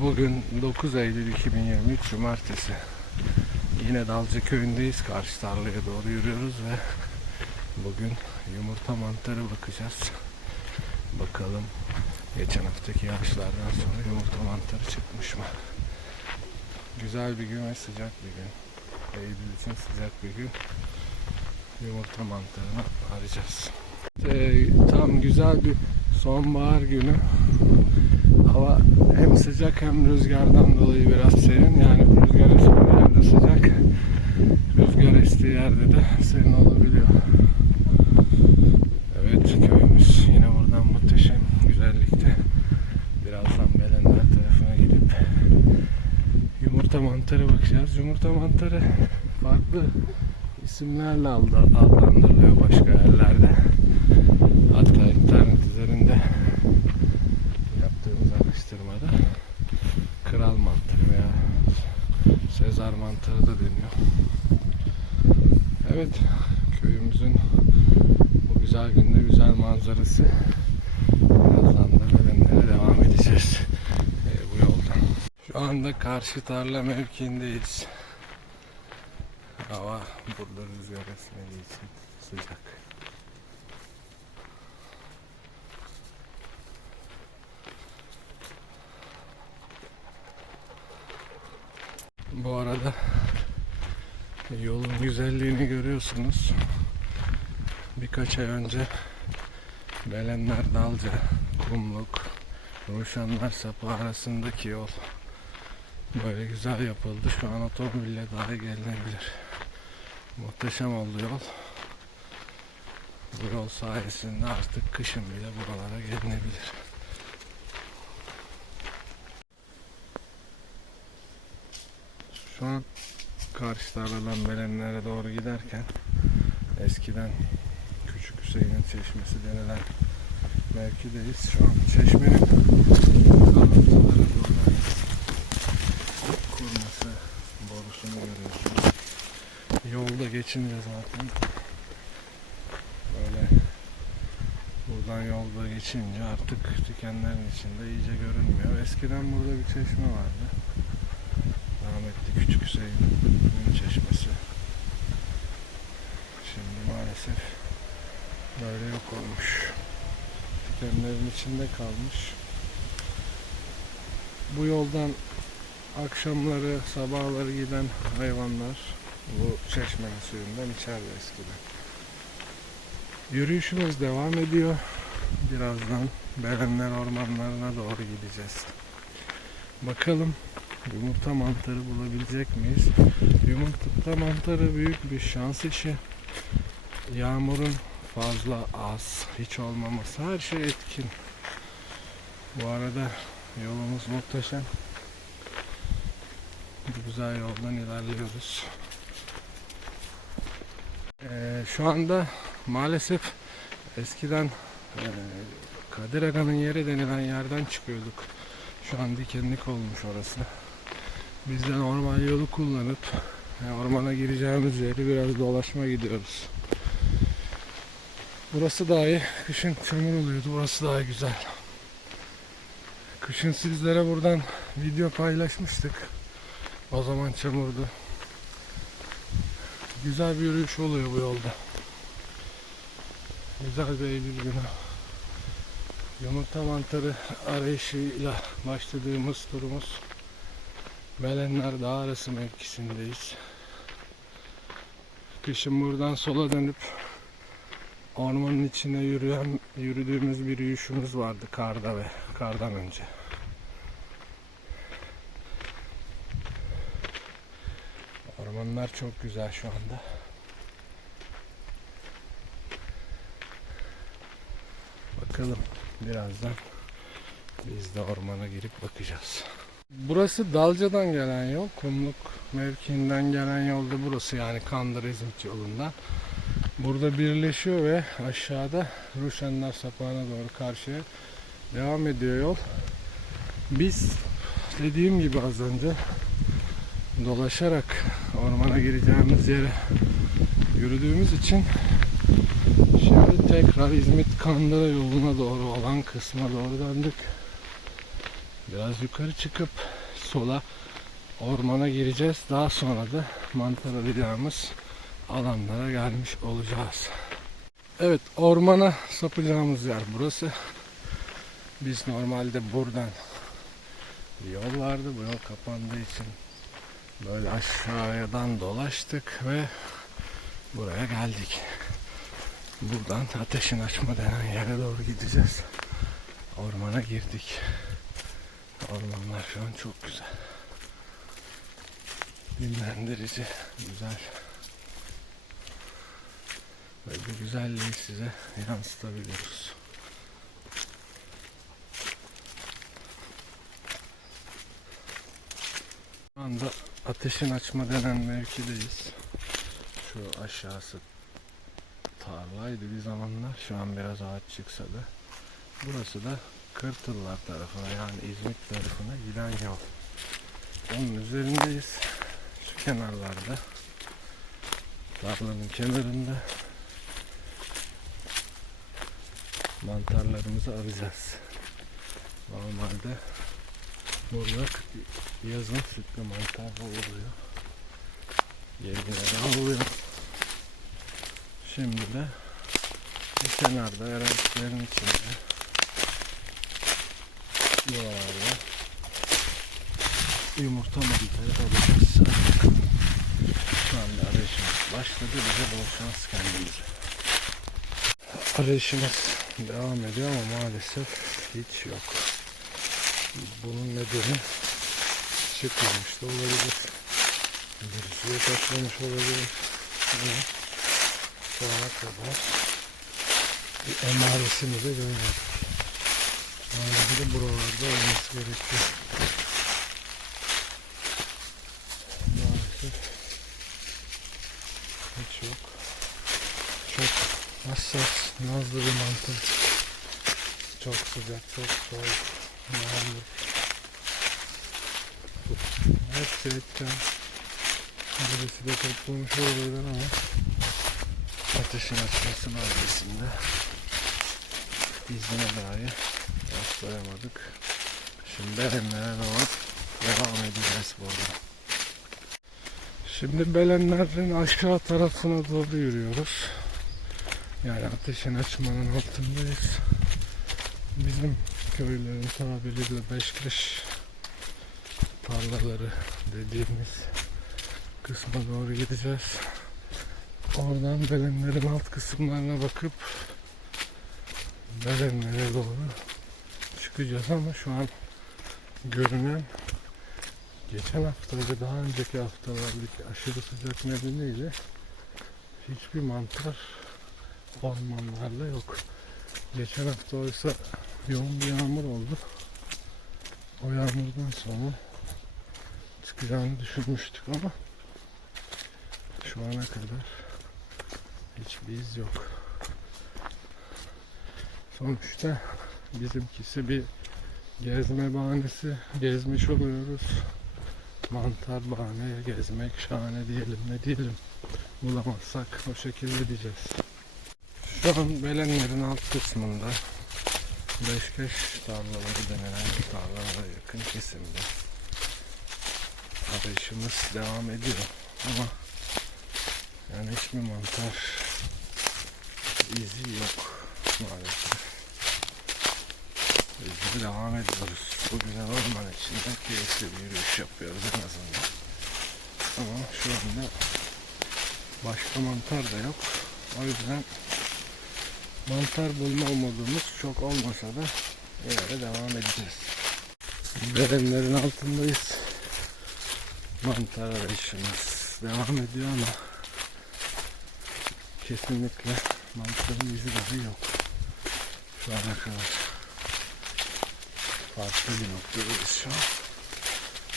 Bugün 9 Eylül 2023 Cumartesi. Yine Dalca köyündeyiz. Karşı tarlaya doğru yürüyoruz ve bugün yumurta mantarı bakacağız. Bakalım geçen haftaki yağışlardan sonra yumurta mantarı çıkmış mı? Güzel bir gün ve sıcak bir gün. Eylül için sıcak bir gün. Yumurta mantarını arayacağız. Ee, tam güzel bir sonbahar günü. Hava hem sıcak hem rüzgardan dolayı biraz serin. Yani rüzgar estiği yerde sıcak. Rüzgar estiği yerde de serin olabiliyor. Evet köyümüz yine buradan muhteşem güzellikte. Birazdan Belenler tarafına gidip yumurta mantarı bakacağız. Yumurta mantarı farklı isimlerle adlandırılıyor başka yerlerde. Hatta internet üzerinde Sezar mantarı da deniyor. Evet, köyümüzün bu güzel günde güzel manzarası. Birazdan da Belenlere devam edeceğiz e, bu yoldan. Şu anda karşı tarla mevkiindeyiz. Hava burada rüzgar esmediği için sıcak. Bu arada yolun güzelliğini görüyorsunuz. Birkaç ay önce Belenler Dalca, Kumluk, Ruşanlar Sapı arasındaki yol böyle güzel yapıldı. Şu an otomobille dahi gelinebilir. Muhteşem oldu yol. Bu yol sayesinde artık kışın bile buralara gelinebilir. Şu an karşı tarladan Belenlere doğru giderken eskiden Küçük Hüseyin'in çeşmesi denilen mevkideyiz. Şu an çeşmenin kalıntıları burada kurması borusunu görüyorsunuz. Yolda geçince zaten böyle buradan yolda geçince artık dikenlerin içinde iyice görünmüyor. Eskiden burada bir çeşme vardı. Rahmetli Küçük Hüseyin'in çeşmesi. Şimdi maalesef böyle yok olmuş. Dikenlerin içinde kalmış. Bu yoldan akşamları, sabahları giden hayvanlar bu çeşmenin suyundan içerdi eskiden. Yürüyüşümüz devam ediyor. Birazdan Berenler ormanlarına doğru gideceğiz. Bakalım yumurta mantarı bulabilecek miyiz? Yumurta mantarı büyük bir şans işi. Yağmurun fazla az, hiç olmaması her şey etkin. Bu arada yolumuz muhteşem. Bu güzel yoldan ilerliyoruz. Ee, şu anda maalesef eskiden e, Kadir Aga'nın yeri denilen yerden çıkıyorduk. Şu an dikenlik olmuş orası. Biz de normal yolu kullanıp ormana gireceğimiz yeri biraz dolaşma gidiyoruz. Burası daha iyi. Kışın çamur oluyordu. Burası daha güzel. Kışın sizlere buradan video paylaşmıştık. O zaman çamurdu. Güzel bir yürüyüş oluyor bu yolda. Güzel bir Eylül günü. Yumurta mantarı arayışıyla başladığımız turumuz Belenler Dağı arası mevkisindeyiz. Kışın buradan sola dönüp ormanın içine yürüyen yürüdüğümüz bir yürüyüşümüz vardı karda ve kardan önce. Ormanlar çok güzel şu anda. Bakalım birazdan biz de ormana girip bakacağız. Burası Dalca'dan gelen yol. Kumluk mevkiinden gelen yolda burası yani Kandır İzmit yolundan. Burada birleşiyor ve aşağıda Ruşenler Sapağı'na doğru karşıya devam ediyor yol. Biz dediğim gibi az önce dolaşarak ormana gireceğimiz yere yürüdüğümüz için şimdi tekrar İzmit Kandıra yoluna doğru olan kısma doğru döndük. Biraz yukarı çıkıp sola ormana gireceğiz. Daha sonra da mantar arayacağımız alanlara gelmiş olacağız. Evet ormana sapacağımız yer burası. Biz normalde buradan yol vardı. Bu yol kapandığı için böyle aşağıdan dolaştık ve buraya geldik. Buradan ateşin açma denen yere doğru gideceğiz. Ormana girdik. Ormanlar şu an çok güzel. Dinlendirici, güzel. Ve bu güzelliği size yansıtabiliyoruz. Şu anda ateşin açma denen mevkideyiz. Şu aşağısı tarlaydı bir zamanlar. Şu an biraz ağaç çıksa da. Burası da Kırtıllar tarafına yani İzmit tarafına giden yol. Onun üzerindeyiz. Şu kenarlarda. Tarlanın kenarında mantarlarımızı arayacağız. Normalde burada yazın sütlü mantar oluyor. Yerine oluyor. Şimdi de bu kenarda aralıkların içinde buralarda yumurta mantarı alacağız. Şu anda arayışımız başladı. Bize bol şans kendimize. Arayışımız devam ediyor ama maalesef hiç yok. Bunun nedeni çıkmamış da olabilir. Birisiye kaçmamış olabilir. Ama şu ana kadar bir emaresini de görmedik. Normalde buralarda olması gerekiyor. Maalesef hiç yok. Çok hassas, nazlı bir mantar. Çok sıcak, çok soğuk, yağmur. Hepsi etten. Birisi de toplamış olabilir ama ateşin açması bölgesinde izine dair rastlayamadık. Şimdi Belenlere doğru devam edeceğiz burada. Şimdi Belenlerin aşağı tarafına doğru yürüyoruz. Yani ateşin açmanın altındayız. Bizim köylerin tabiriyle Beşkeş tarlaları dediğimiz kısma doğru gideceğiz. Oradan Belenlerin alt kısımlarına bakıp Belenlere doğru çıkacağız ama şu an görünen geçen hafta ve daha önceki haftalardaki aşırı sıcak nedeniyle hiçbir mantar ormanlarda yok. Geçen hafta oysa yoğun bir yağmur oldu. O yağmurdan sonra çıkacağını düşünmüştük ama şu ana kadar hiçbir iz yok. Sonuçta bizimkisi bir gezme bahanesi. Gezmiş oluyoruz. Mantar bahane gezmek şahane diyelim ne diyelim. Bulamazsak o şekilde diyeceğiz. Şu an Belenlerin alt kısmında Beşkeş tarlaları denilen tarlalara yakın kesimde arayışımız devam ediyor ama yani hiçbir mantar izi yok maalesef. De devam ediyoruz. Bu güzel orman içinde keyifli bir yürüyüş yapıyoruz en azından. Ama şu anda başka mantar da yok. O yüzden mantar bulma umudumuz çok olmasa da de devam edeceğiz. Berenlerin altındayız. Mantar arayışımız devam ediyor ama kesinlikle mantarın izi dahi yok. Şu ana kadar. Farklı bir noktadayız şu an.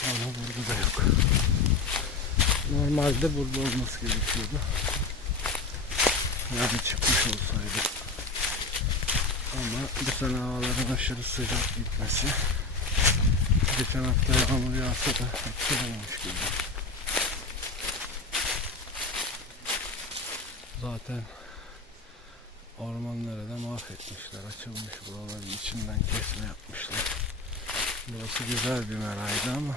Ama burada da yok. Normalde burada olması gerekiyordu. Yani çıkmış olsaydı. Ama bu sene havaların aşırı sıcak gitmesi. Geçen hafta yağmur yağsa da etkilememiş gibi. Zaten ormanları da mahvetmişler. Açılmış buraların içinden kesme yapmışlar. Burası güzel bir meraydı ama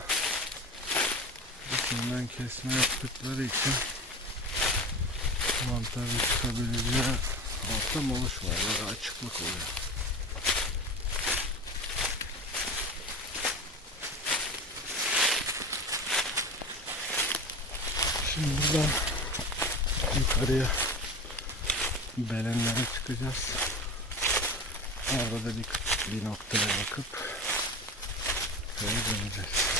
içinden kesme yaptıkları için mantarın çıkabileceği ortam oluşmuyor. Böyle açıklık oluyor. Şimdi buradan yukarıya belenlere çıkacağız. Orada da bir küçük bir noktaya bakıp köye döneceğiz.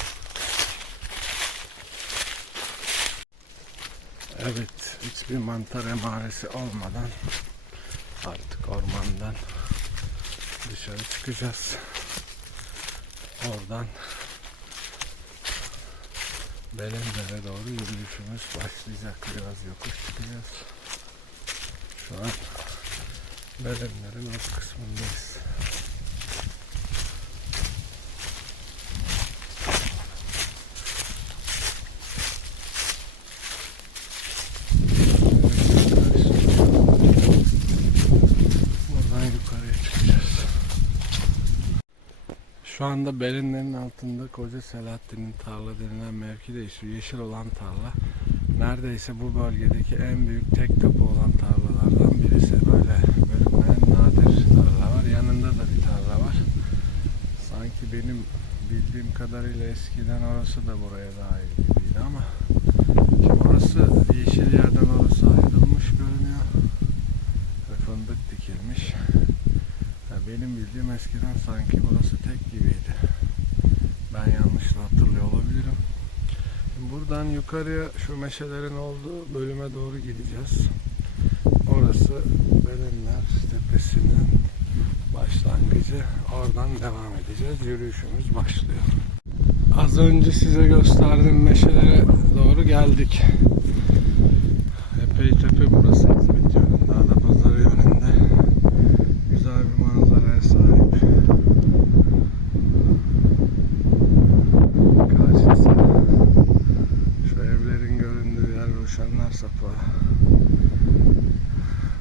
Evet, hiçbir mantar emaresi olmadan artık ormandan dışarı çıkacağız. Oradan Belenlere doğru yürüyüşümüz başlayacak. Biraz yokuş çıkacağız. Şu an Belenlerin alt kısmındayız. Şu anda Belenlerin altında Koca Selahattin'in tarla denilen mevkideyiz. Şu yeşil olan tarla. Neredeyse bu bölgedeki en büyük tek tapu olan tarlalardan birisi. Böyle bölünmeyen nadir tarla var. Yanında da bir tarla var. Sanki benim kadarıyla eskiden orası da buraya dahil gibiydi ama şimdi orası yeşil yerden orası ayrılmış görünüyor. Ve fındık dikilmiş. Ya benim bildiğim eskiden sanki burası tek gibiydi. Ben yanlışla hatırlıyor olabilirim. Şimdi buradan yukarıya şu meşelerin olduğu bölüme doğru gideceğiz. Orası Belenler Tepesi'nin başlangıcı. Oradan devam edeceğiz. Yürüyüşümüz başlıyor. Az önce size gösterdiğim meşelere doğru geldik. Epey tepe burası İzmit yönünde, Adapazarı yönünde. Güzel bir manzaraya sahip. Karşısı. Şu evlerin göründüğü yer Ruşenler Sapağı.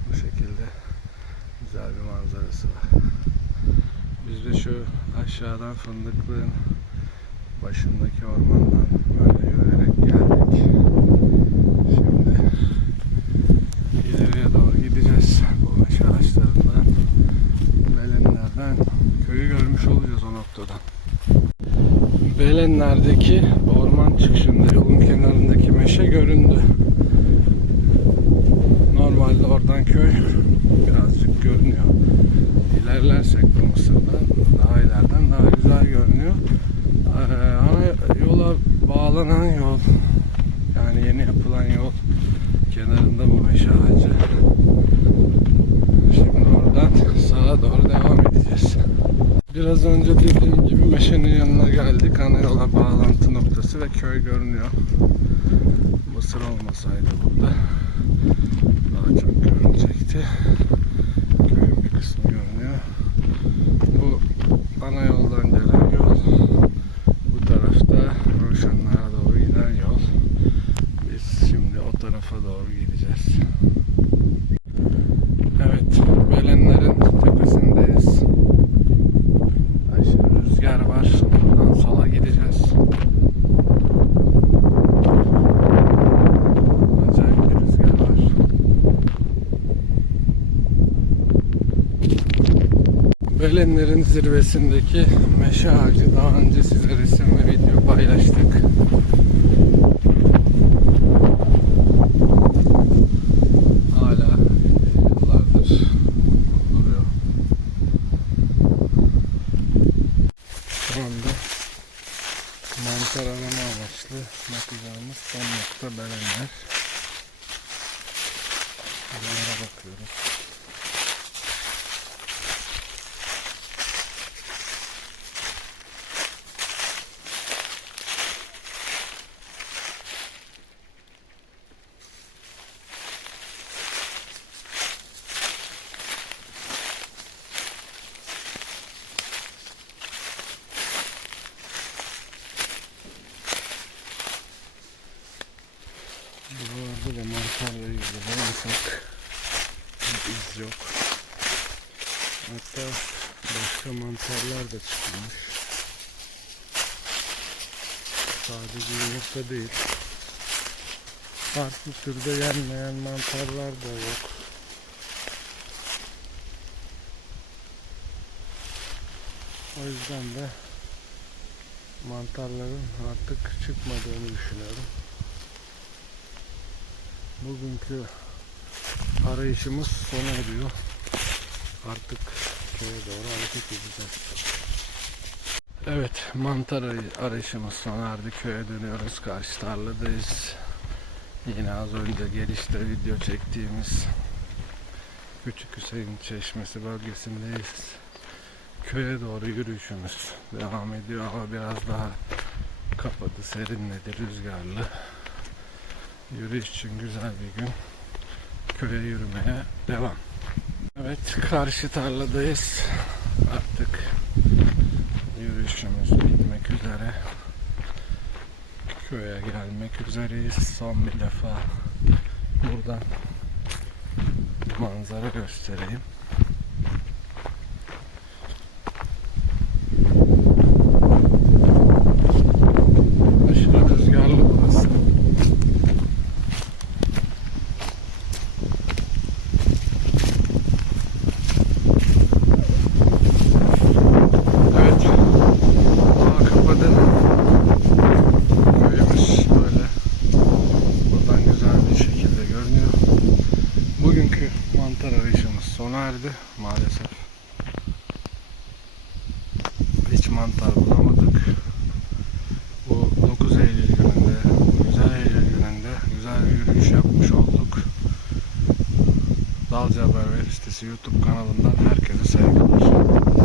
Bu şekilde güzel bir manzarası var. Biz de şu aşağıdan fındıklığın başındaki ormandan böyle yürüyerek geldik. Şimdi ileriye doğru gideceğiz. Bu meşe ağaçlarından, Belenler'den köyü görmüş olacağız o noktadan. Belenler'deki orman çıkışında yolun kenarındaki meşe göründü. Normalde oradan köy birazcık görünüyor. İlerlersek bu Mısır'dan daha ileriden daha güzel görünüyor. Ee, ana yola bağlanan yol yani yeni yapılan yol kenarında bu meşe ağacı. Şimdi oradan sağa doğru devam edeceğiz. Biraz önce dediğim gibi meşenin yanına geldik. Ana yola bağlantı noktası ve köy görünüyor. Mısır olmasaydı burada daha çok görünecekti. Köyün bir kısmı görünüyor. Bu ana yoldan gelen yol. Bu tarafta Ruşenler'e doğru giden yol. Biz şimdi o tarafa doğru gideceğiz. Evet, Belenlerin tepesindeyiz. Aşırı rüzgar var. Buradan sola gideceğiz. Acayip bir rüzgar var. Belenlerin zirvesindeki meşe ağacı daha önce size resim ve video paylaştık. Hala yıllardır duruyor. Şu anda mantar arama amaçlı bakacağımız son nokta belenler. Bunlara bakıyoruz. Buralarda da mantarla ilgili en ufak iz yok. Hatta başka mantarlar da çıkmış. Sadece yumurta değil. Farklı türde yenmeyen mantarlar da yok. O yüzden de mantarların artık çıkmadığını düşünüyorum. Bugünkü arayışımız sona eriyor. Artık köye doğru hareket edeceğiz. Evet, mantar arayı- arayışımız sona erdi. Köye dönüyoruz. Karşı tarladayız. Yine az önce gelişte video çektiğimiz Küçük Hüseyin Çeşmesi bölgesindeyiz. Köye doğru yürüyüşümüz devam ediyor ama biraz daha kapadı, serinledi, rüzgarlı. Yürüyüş için güzel bir gün. Köye yürümeye devam. Evet, karşı tarladayız. Artık yürüyüşümüz bitmek üzere. Köye gelmek üzereyiz. Son bir defa buradan manzara göstereyim.